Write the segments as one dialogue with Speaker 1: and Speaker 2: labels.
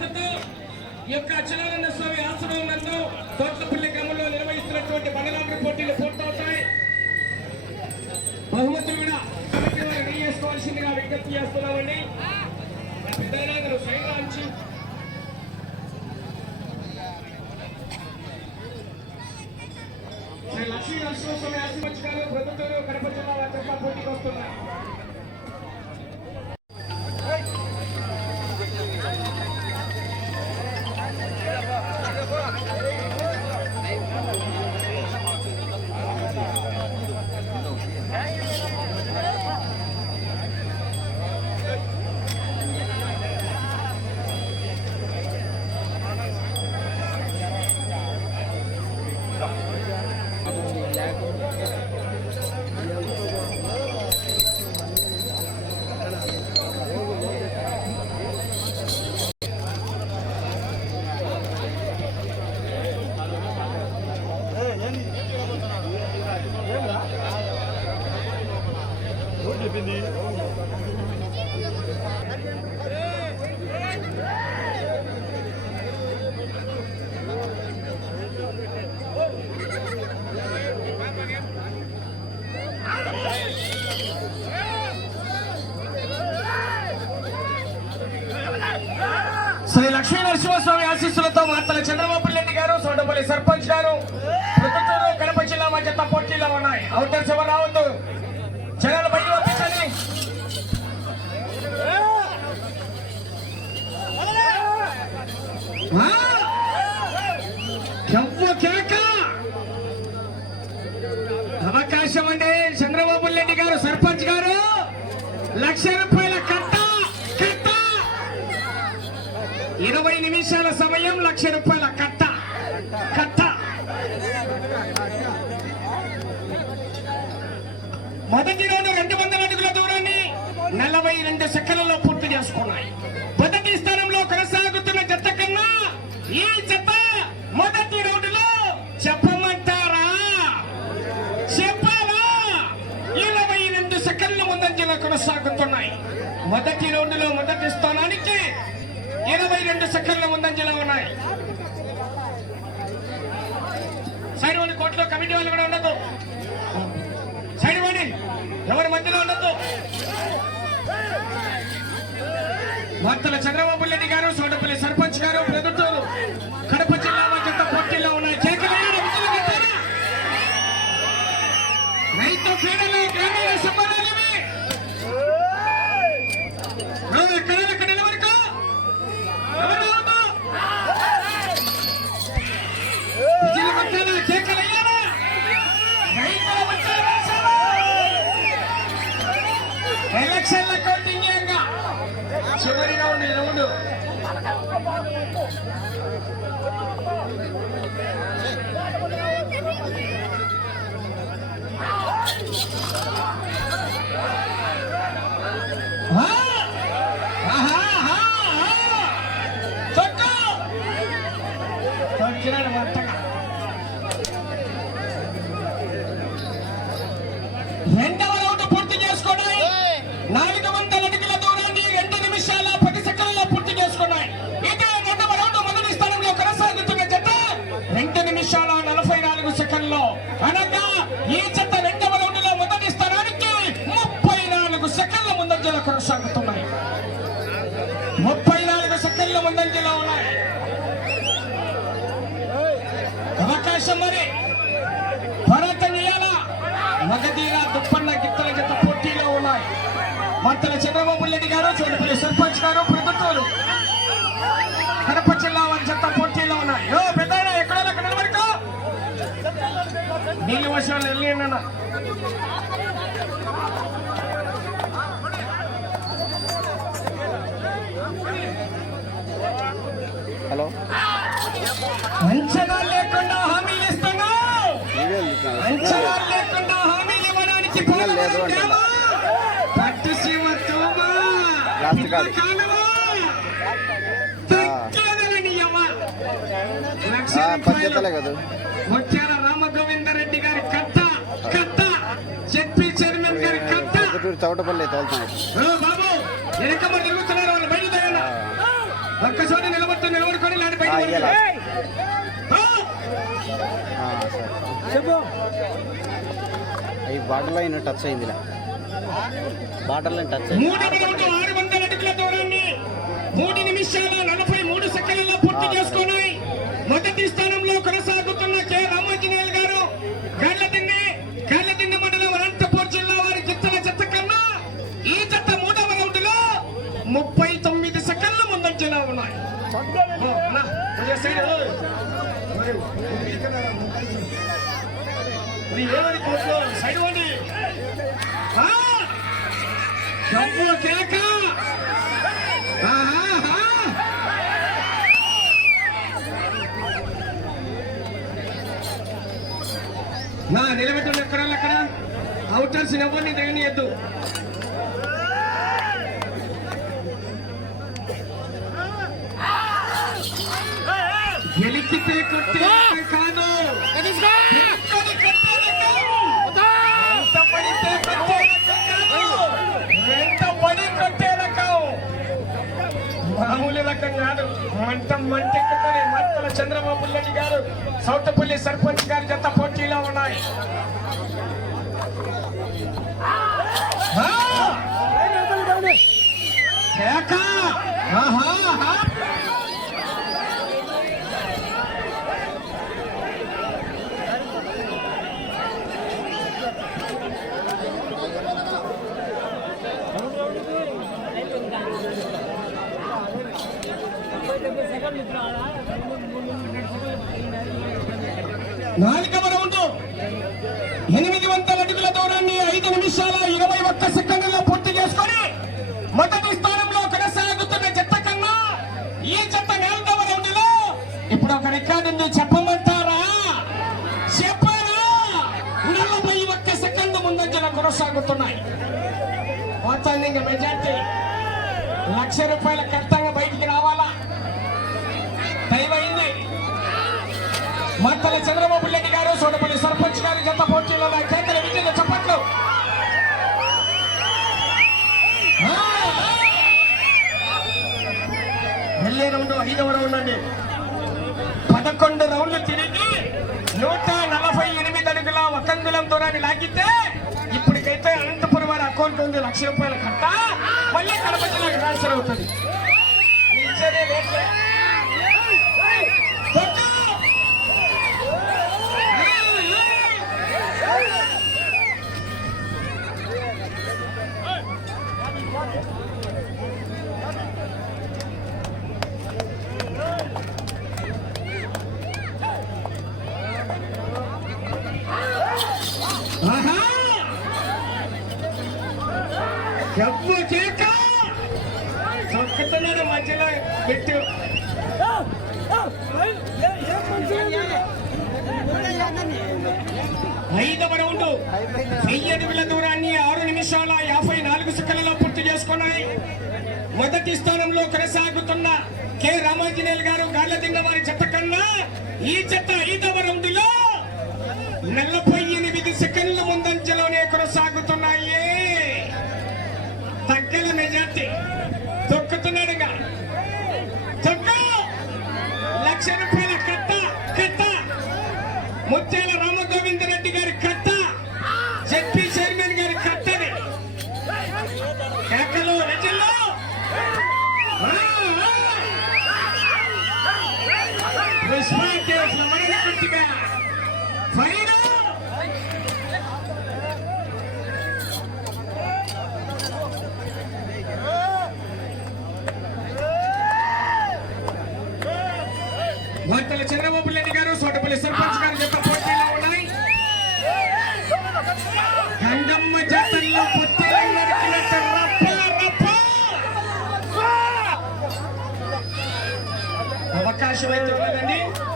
Speaker 1: మద్దతు ఈ యొక్క అచ్యుతానంద స్వామి ఆశ్రమం నందు తోట్లపల్లి గ్రామంలో నిర్వహిస్తున్నటువంటి బండలాంటి పోటీలు పూర్తవుతాయి. బహుమతులు కూడా చేసుకోవాల్సిందిగా విజ్ఞప్తి చేస్తున్నామండి శ్రీ అవకాశం అండి. చంద్రబాబు రెడ్డి గారు సర్పంచ్ గారు. లక్ష రూపాయల కట్ట కట్ట. ఇరవై నిమిషాల సమయం లక్ష రూపాయల కట్ట కట్ట. మొదటి రోజు రెండు వందల అడుగుల దూరాన్ని నలభై రెండు సెకండ్లలో పూర్తి చేసుకున్నాయి. ఇరవై రెండు సెకండ్ల ముందంజలో ఉన్నాయి. సైడ్ వాణి కోర్టులో కమిటీ వాళ్ళు కూడా ఉండదు సైడ్ వాణి ఎవరి మధ్యలో ఉండదు భక్తుల చంద్రబాబు రెడ్డి గారు సోటపల్లి సర్పంచ్ గారు Thank you. సెకండ్ల ముందంజలో కొనసాగుతున్నాయి. ముప్పై నాలుగు సెకండ్ల ముందంజలో ఉన్నాయి. అవకాశం మరి. భరతనీయాల మగధీర దుప్పన్న గిత్తల జత పోటీలో ఉన్నాయి. మంత్రుల చంద్రబాబు రెడ్డి గారు చోటుపల్లి సర్పంచ్ గారు ప్రభుత్వాలు. కడప జిల్లా వారి జత పోటీలో ఉన్నాయి. ఓ పెద్ద ఎక్కడ నిలబడుకో నీళ్ళు వర్షాలు వెళ్ళిన
Speaker 2: హలో.
Speaker 1: అంచనా లేకుండా ఇస్తున్నావు. అంచనా ఇవ్వడానికి. పట్టు
Speaker 2: కాదు.
Speaker 1: ముత్యాల రామగోవిందరెడ్డి గారి కట్ట కట్ట. జెడ్పీ చైర్మన్ గారి కట్ట.
Speaker 2: పొద్దుటూరు చౌటపల్లి తోలుతున్నాయి
Speaker 1: ఓ బాబు వెనకమ్మ తిరుగుతున్నారు వాళ్ళు? ఒక్కసారి నిలబడుతూ నిలబడుకొని లాంటి బయట
Speaker 2: ఈ బాటిల్ లైన్ టచ్ అయిందిలే బాటిల్ లైన్ టచ్ అయింది.
Speaker 1: మూడవ రౌండ్ ఆరు వందల అడుగుల దూరాన్ని మూడు నిమిషాల నలభై మూడు సెకండ్లలో పూర్తి చేసుకున్నాయి మొదటి స్థానంలో కొనసాగుతున్న కేక! నా నిలబెట్టండి ఎక్కడ అక్కడ అవుటర్స్ ఎవరిని దిగనియద్దు గెలికితే కొట్టే కాదు గెలుచుకొని కొట్టేది కాదు. ఎంత పడితే కొట్టే రకం కాదు. ఎంత పడి కొట్టే రకం మామూలు కాదు. మంటెక్కుతుంది చంద్రబాబు రెడ్డి గారు సౌతపల్లి సర్పంచ్ గారి జత పోటీలో ఉన్నాయి. ఆహా, ఆహా. రౌండ్ ఎనిమిది వందల అడుగుల దూరాన్ని ఐదు నిమిషాల ఇరవై ఒక్క సెకండ్లో పూర్తి చేసుకొని మొదటి స్థానంలో కొనసాగుతున్న జట్ట కన్నా ఈ జట్ట నాలుగవ రౌండ్లో ఇప్పుడు ఒక రికార్డు చెప్పమంటారా? చెప్పారా నలభై ఒక్క సెకండ్ ముందంజల కొనసాగుతున్నాయి. మొత్తాన్ని మెజార్టీ. లక్ష రూపాయల కర్తంగా బయటికి రావాలా. చంద్రబాబు రెడ్డి గారు సోడపల్లి సర్పంచ్ గారి జత పోటీలో కేకల విజయ చప్పట్లు. ఎల్లే వెళ్ళే రౌండ్ ఐదవ రౌండ్ అండి. పదకొండు రౌండ్లు తిరిగి నూట నలభై ఎనిమిది అడుగుల ఒక దూరాన్ని లాగితే ఇప్పటికైతే అనంతపురం వారి అకౌంట్ ఉంది. లక్ష రూపాయల కట్ట. మళ్ళీ కడప జిల్లాకు ట్రాన్స్ఫర్ అవుతుంది లేట్లే. కొట్టు! ఆహా! డబ్బు కేక మధ్యలో పెట్టు. ఐదవ రౌండ్ వెయ్యి అడుగుల దూరాన్ని ఆరు నిమిషాల యాభై నాలుగు సెకండ్లలో పూర్తి చేసుకున్నాయి. మొదటి స్థానంలో కొనసాగుతున్న కె రామాంజనేయులు గారు గాళ్ళదింగ వారి చెత్త కన్నా ఈ చెత్త ఐదవ రౌండ్లో నలభై తగ్గల మెజార్టీ తొక్కుతున్నాడుగా. తొక్కు. లక్ష రూపాయలు. అవకాశం అయితే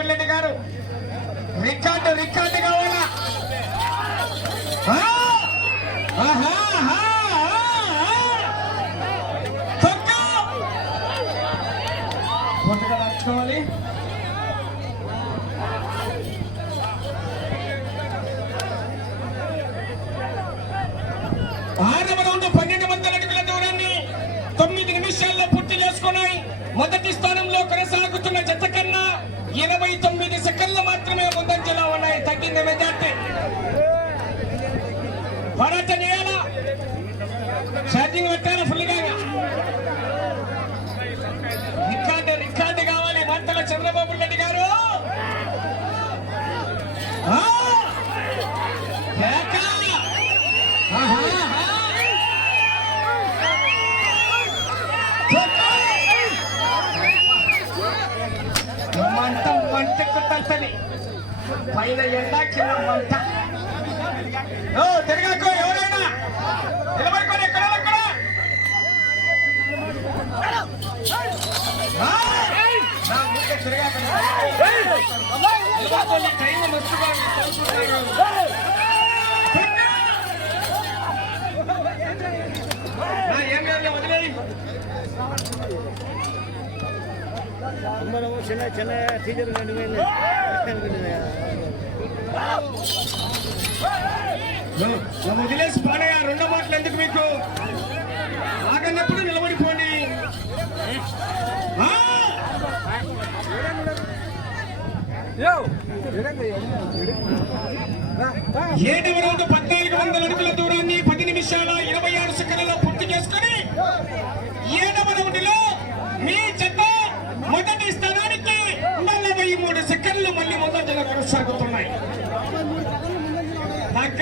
Speaker 1: చంద్రబాబు నాయుడు గారు. రికార్డు రికార్డుగా తట్టని పైన ఎండ కింద మంట. తిరగకు ఎవరైనా? నిలబడుకొని ఎక్కడ ఎక్కడ. నిలబడుకోండి, ట్రైన్ మస్తుగా
Speaker 2: మనం చిన్న చిన్న టీచర్ రెండు వేలు
Speaker 1: వదిలేసి పానయ్య రెండో మాటలు ఎందుకు మీకు ఆగన్నప్పుడు నిలబడిపోండి ఏడు ఏడవ పద్నాలుగు వందల అడుగుల దూరాన్ని పది నిమిషాల ఇరవై ఆరు సెకండ్లలో పూర్తి చేసుకుని ఏడవ రౌండ్లో మీ జత మొదటి స్థానానికి నలభై మూడు సెకండ్లు మళ్ళీ ముందంజలో కొనసాగుతున్నాయి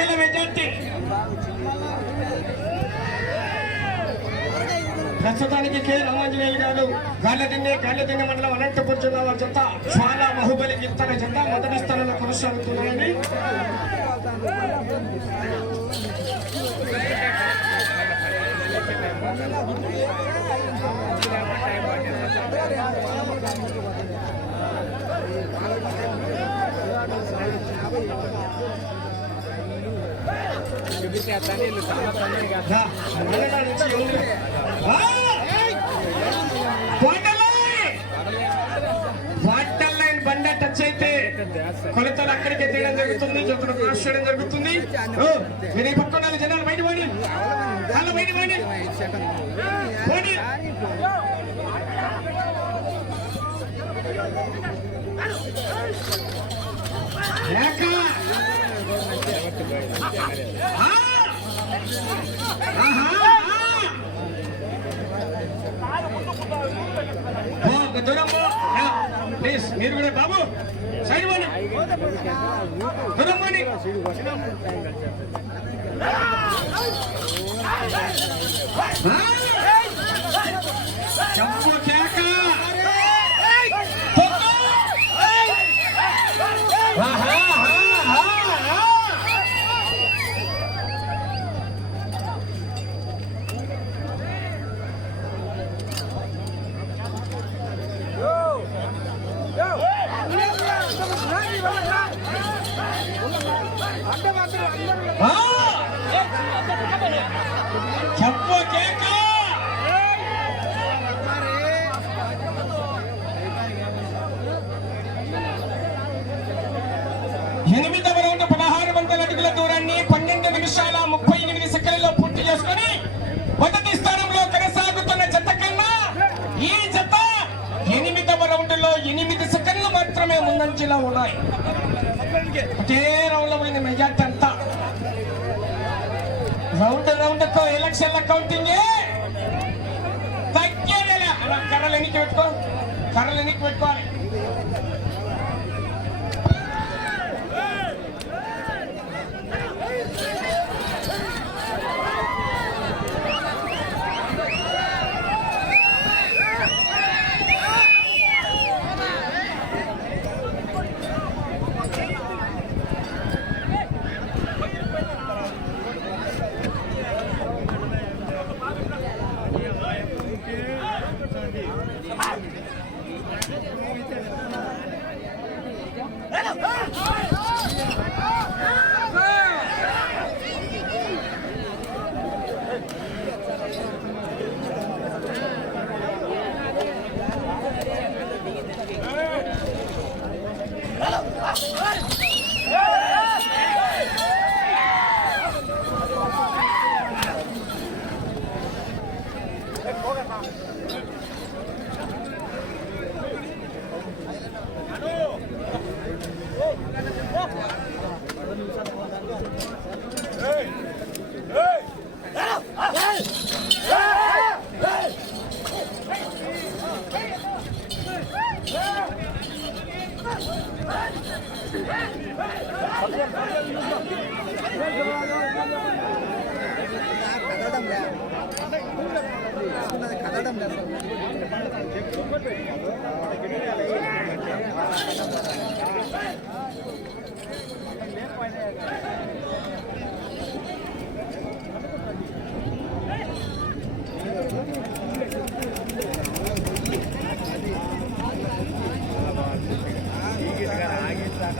Speaker 1: తగ్గల మెజార్టీ. ప్రస్తుతానికి కె రామాంజనేయులు గారు గాల్లదిన్నె గాల్లదిన్నె మండలం అనంతపురం జిల్లా వారి చెంత చాలా బాహుబలి గిత్తన చెంత మొదటి స్థానంలో కొనసాగుతున్నాయని వాటర్ లైన్ బండ టచ్ అయితే కొలతలు అక్కడికే తీయడం జరుగుతుంది జతను క్రాస్ చేయడం జరుగుతుంది. ఓ, మీరు ఈ పక్క ఉండాలి జనాలు బయట పోండి. వాళ్ళు బయట పోండి. పోండి. లేక! ప్లీజ్ మీరు కూడా బాబు సైడ్ పోండి. చంపు కేక. ఆహా, ఎనిమిది సెకండ్లు మాత్రమే ముందంజలో ఉన్నాయి. ఒకే రౌండ్ పోయింది మెజార్టీ అంతా. రౌండ్ రౌండ్ ఎలక్షన్ల కౌంటింగ్. తగ్గేదేలే. అలా కర్రలు ఎన్నికి పెట్టుకో. కర్రలు ఎన్నికి పెట్టుకోవాలి.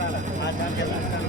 Speaker 1: మాట్లాడాలి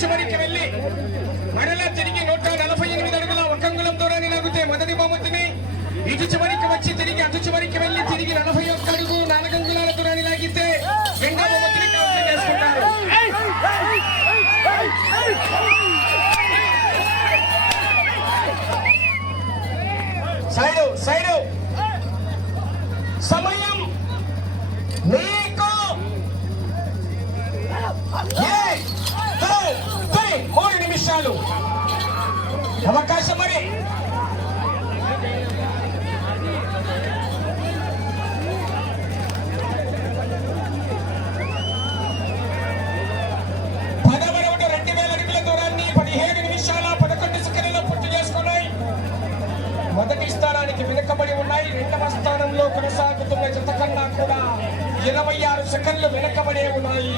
Speaker 1: చివరికి వెళ్ళి మరలా తిరిగి నూట నలభై ఎనిమిది అడుగుల ఒక దూరాన్ని లాగితే మొదటి బహుమతిని ఇటు చివరికి వచ్చి తిరిగి అటు చివరికి వెళ్ళి తిరిగి నలభై పూర్తి మరి మొదటి స్థానానికి వెనుకబడి ఉన్నాయి. రెండవ స్థానంలో కొనసాగుతున్న జత కన్నా కూడా ఇరవై ఆరు సెకండ్లు వెనుకబడే ఉన్నాయి.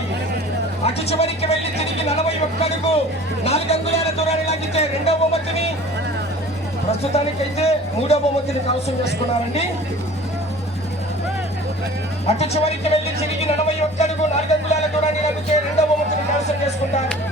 Speaker 1: అటు చివరికి వెళ్ళి తిరిగి నలభై ఒక్క అడుగు నాలుగు అంగుళాల దూరాన్ని లాగితే రెండవ బహుమతిని. ప్రస్తుతానికైతే మూడవ బహుమతిని కవసం చేసుకున్నారండి. అటు చివరికి వెళ్ళి తిరిగి నలభై ఒక్క అడుగు నాలుగు దూరాన్ని లాగితే రెండవ బహుమతిని కవసం చేసుకుంటారు.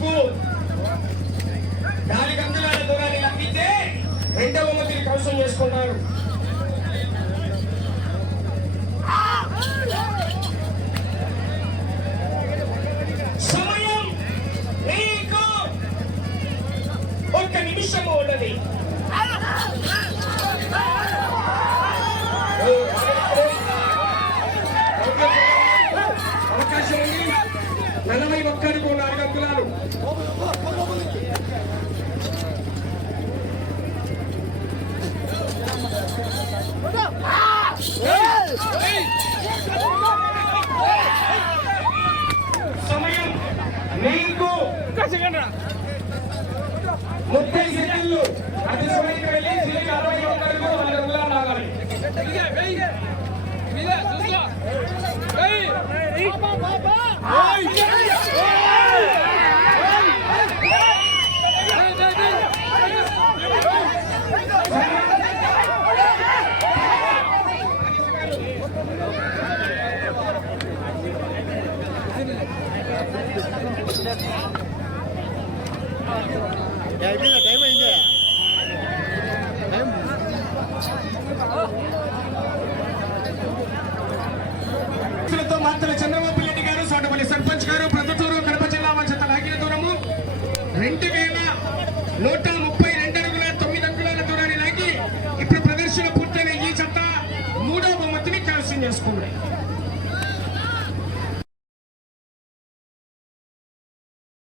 Speaker 1: తీర్పు అడుగు నాలుగు అంగుళాల దూరాన్ని లాగితే రెండవ మంత్రి కవసం చేసుకున్నారు సమయం మీకు ఒక నిమిషము ఉన్నది నలభై ఒక్కడికి నాలుగు